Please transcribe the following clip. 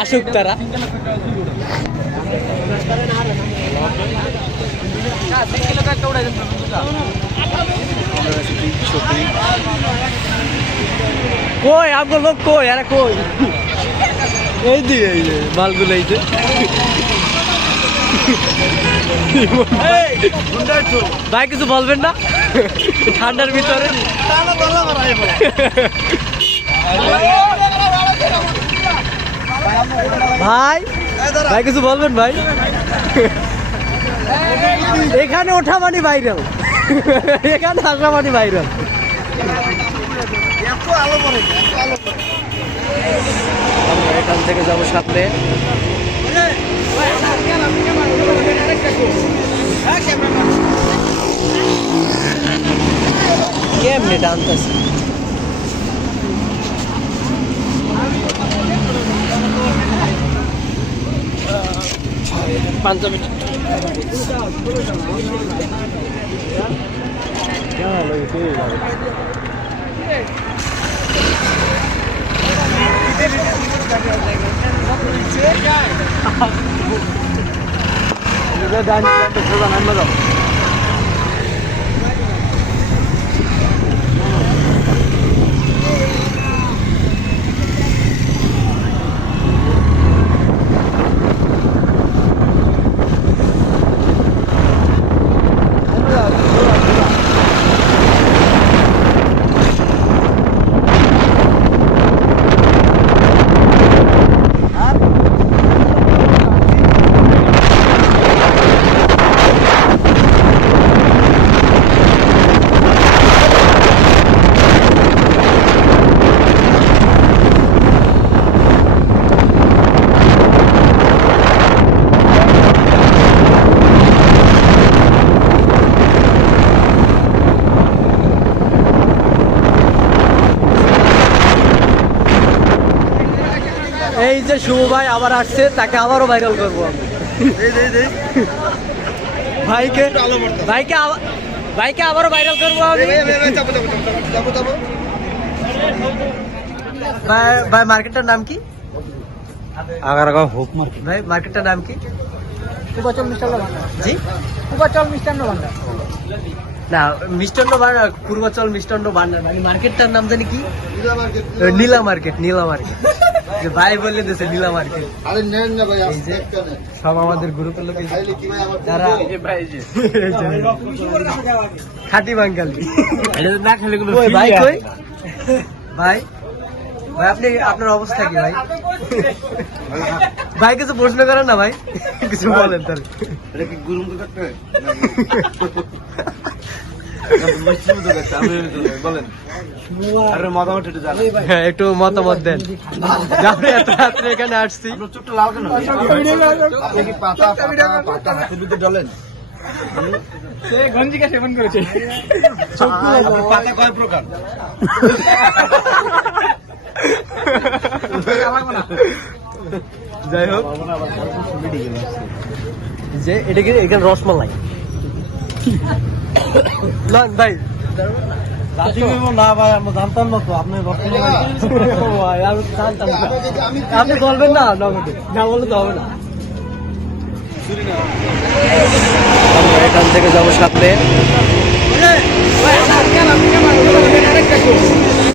আসুক তারা। কই আপনার লোক কই আরে কই এই দিকে এই যে মালগুলো এই যে ভাই কিছু বলবেন না ঠান্ডার ভিতরে ভাই ভাই কিছু বলবেন ভাই এখানে ওঠা মানে ভাইরাল এখানে আসা মানে ভাইরাল আমরা এখান থেকে যাবো সামনে কেমনে টানতেছে পাঞ্জাবি এই যে শুভ ভাই আবার আসছে তাকে আবারও ভাইরাল করবো ভাইকে ভাইকে ভাইকে আবারও ভাইরাল করবো ভাই মার্কেটটার নাম কি আগারগাঁও হোক মার্কেট ভাই মার্কেটটার নাম কি পূর্বাচল মিষ্টান্ন ভান্ডার জি পূর্বাচল মিষ্টান্ন ভান্ডার না মিষ্টান্ন ভান্ডার পূর্বাচল মিষ্টান্ন ভান্ডার মানে মার্কেটটার নাম জানি কি নীলা মার্কেট নীলা মার্কেট ভাই বললে দিয়েছে নীলা মার্কেট এই যে সব আমাদের গ্রুপের লোক যারা খাঁটি বাঙালি না খেলে ভাই কই ভাই ভাই আপনি আপনার অবস্থা কি ভাই ভাই কিছু প্রশ্ন করেন না ভাই কিছু বলেন তাহলে একটু মতামত দেন এত রাত্রে এখানে আসছি গঞ্জিকা সেবন করেছে পাতা কয় প্রকার যাই হোক যে এটা কি এখানে রসমালাই ভাই না ভাই আমরা জানতাম না তো আপনি আপনি বলবেন না নগদে না বললে তো হবে না আমরা এখান থেকে যাবো সামনে